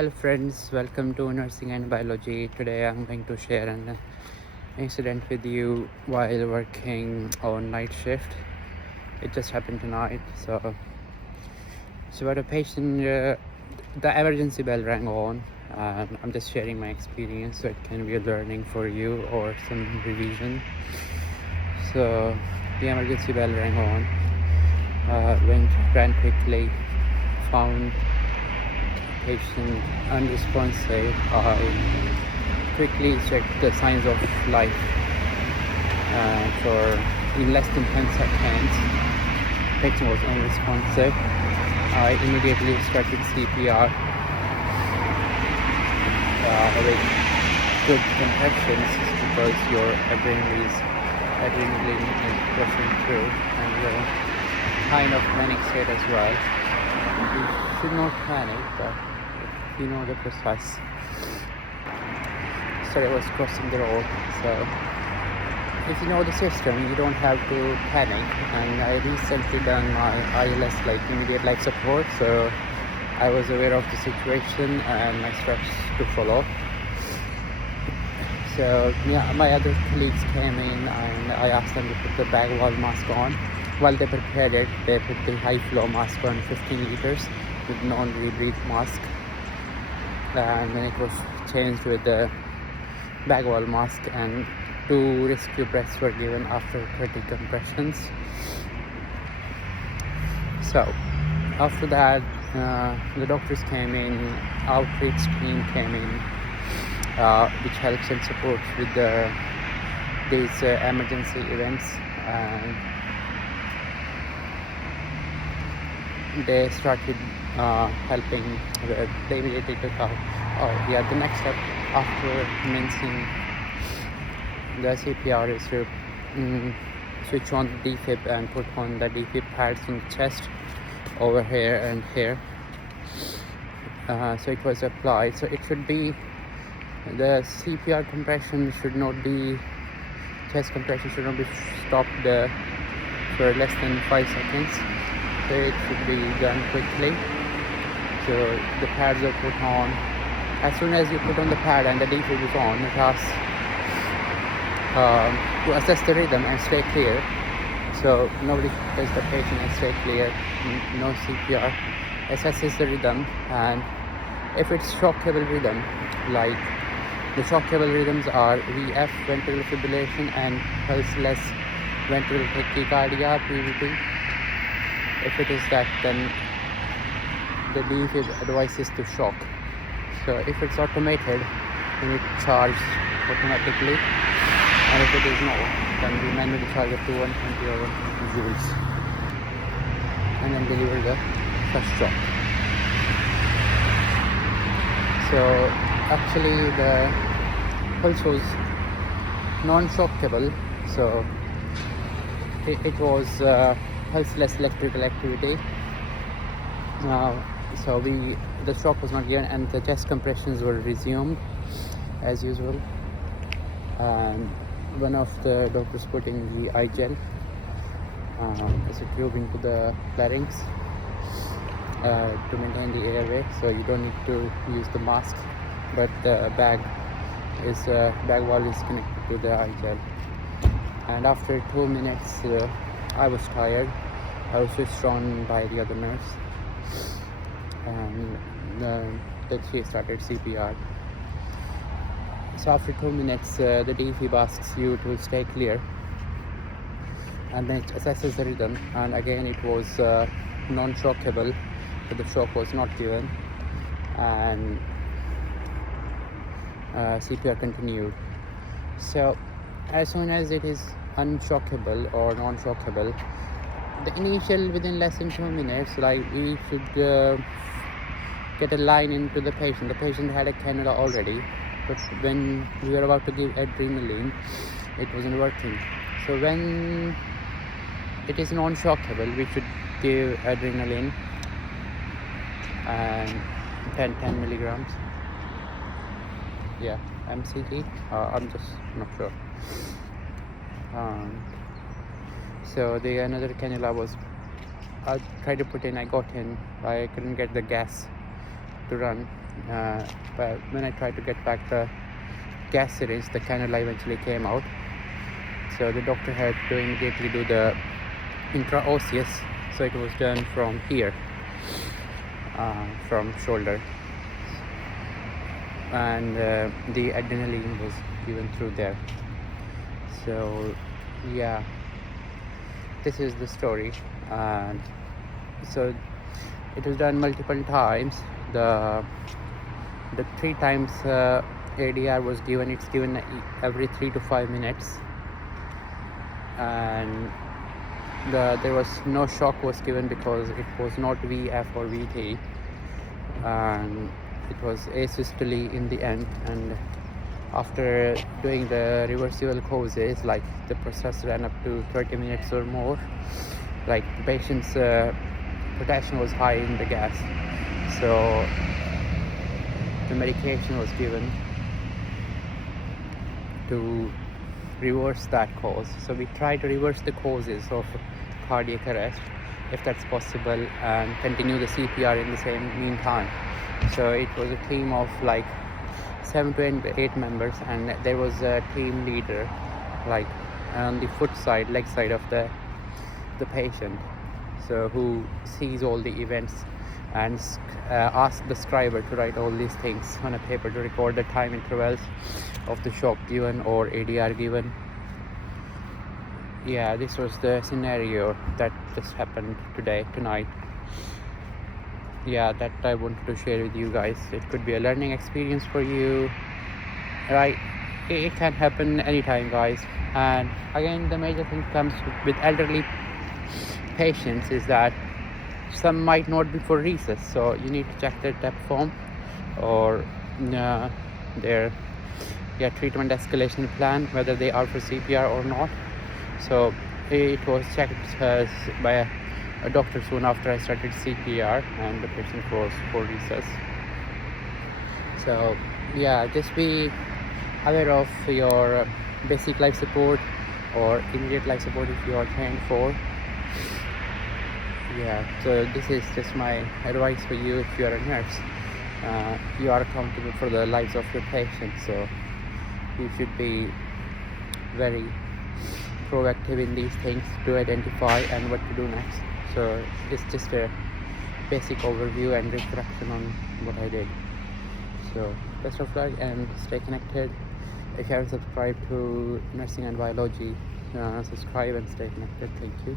Hello friends, welcome to Nursing and Biology. Today I'm going to share an incident with you while working on night shift. It just happened tonight. So about a patient, the emergency bell rang on, and I'm just sharing my experience so it can be a learning for you or some revision. So the emergency bell rang on, ran quickly, found patient unresponsive. I quickly checked the signs of life for in less than 10 seconds. Patient was unresponsive. I immediately started CPR with good contractions because your adrenaline is rushing through and you're kind of panic state as well. You should not panic, but if you know the process. Sorry, I was crossing the road. So if you know the system, you don't have to panic. And I recently done my ILS, like immediate life support, so I was aware of the situation and my steps to follow. So yeah, my other colleagues came in and I asked them to put the bag wall mask on. While they prepared it, they put the high flow mask on 15 liters with non-rebreathe mask, and then it was changed with the bag wall mask, and 2 rescue breaths were given after 30 compressions. So after that, the doctors came in, outreach team came in, which helps and supports with these emergency events, and they started helping. They immediately took out. The next step after commencing the CPR is to switch on the defib and put on the defib pads in the chest over here and here. So it was applied. So it should be the CPR compression should not be, chest compression should not be stopped for less than 5 seconds. So it should be done quickly. So the pads are put on. As soon as you put on the pad and the defib is on, it asks to assess the rhythm and stay clear. So nobody touches the patient and stay clear. No CPR. Assesses the rhythm, and if it's shockable rhythm, like the shockable rhythms are VF, ventricular fibrillation, and pulseless ventricular tachycardia, PVT. If it is that, then the defib advises to shock. So if it's automated, then it charges automatically, and if it is not, then we manually charge up to 120 or 120 joules and then deliver the first shock. So actually the pulse was non-shockable, so it was pulseless electrical activity. So the shock was not given, and the chest compressions were resumed as usual. And one of the doctors putting the eye gel as a tube into the larynx to maintain the airway, so you don't need to use the mask, but the bag wall is connected to the eye gel. And after 2 minutes, I was tired. I was switched on by the other nurse, and then she started CPR. So after 2 minutes, the defib asks you to stay clear, and then it assesses the rhythm, and again it was non-shockable, but the shock was not given, and CPR continued. So as soon as it is unshockable or non-shockable, the initial within less than 2 minutes, like we should get a line into the patient. The patient had a cannula already, but when we were about to give adrenaline, it wasn't working. So when it is non-shockable, we should give adrenaline and 10 milligrams. Yeah, MCT. I'm just not sure. So the another cannula was, I tried to put in, I got in, I couldn't get the gas to run, But when I tried to get back the gas syringe, the cannula eventually came out. So the doctor had to immediately do the intraosseous. So it was done from here, from shoulder, and the adrenaline was given through there. So yeah, this is the story. And so it was done multiple times. The 3 times ADR was given. It's given every 3 to 5 minutes, and there was no shock was given because it was not VF or VT, and it was asystole in the end. And after doing the reversible causes, like the process ran up to 30 minutes or more. Like the patient's potassium was high in the gas, so the medication was given to reverse that cause. So we try to reverse the causes of cardiac arrest if that's possible, and continue the CPR in the same meantime. So it was a team of like 7 to 8 members, and there was a team leader like on the foot side, leg side of the patient, so who sees all the events and ask the scriber to write all these things on a paper to record the time intervals of the shock given or ADR given. Yeah, this was the scenario that just happened tonight. Yeah, that I wanted to share with you guys. It could be a learning experience for you, right? It can happen anytime, guys. And again, the major thing comes with elderly patients is that some might not be for resus, so you need to check their TEP form or their treatment escalation plan, whether they are for CPR or not. So it was checked by a doctor soon after I started CPR, and the patient was for resus. So yeah, just be aware of your basic life support or immediate life support if you are trained for. Yeah, so this is just my advice for you. If you are a nurse, you are accountable for the lives of your patients, so you should be very proactive in these things to identify and what to do next. So it's just a basic overview and introduction on what I did. So best of luck and stay connected. If you haven't subscribed to Nursing and Biology, subscribe and stay connected. Thank you.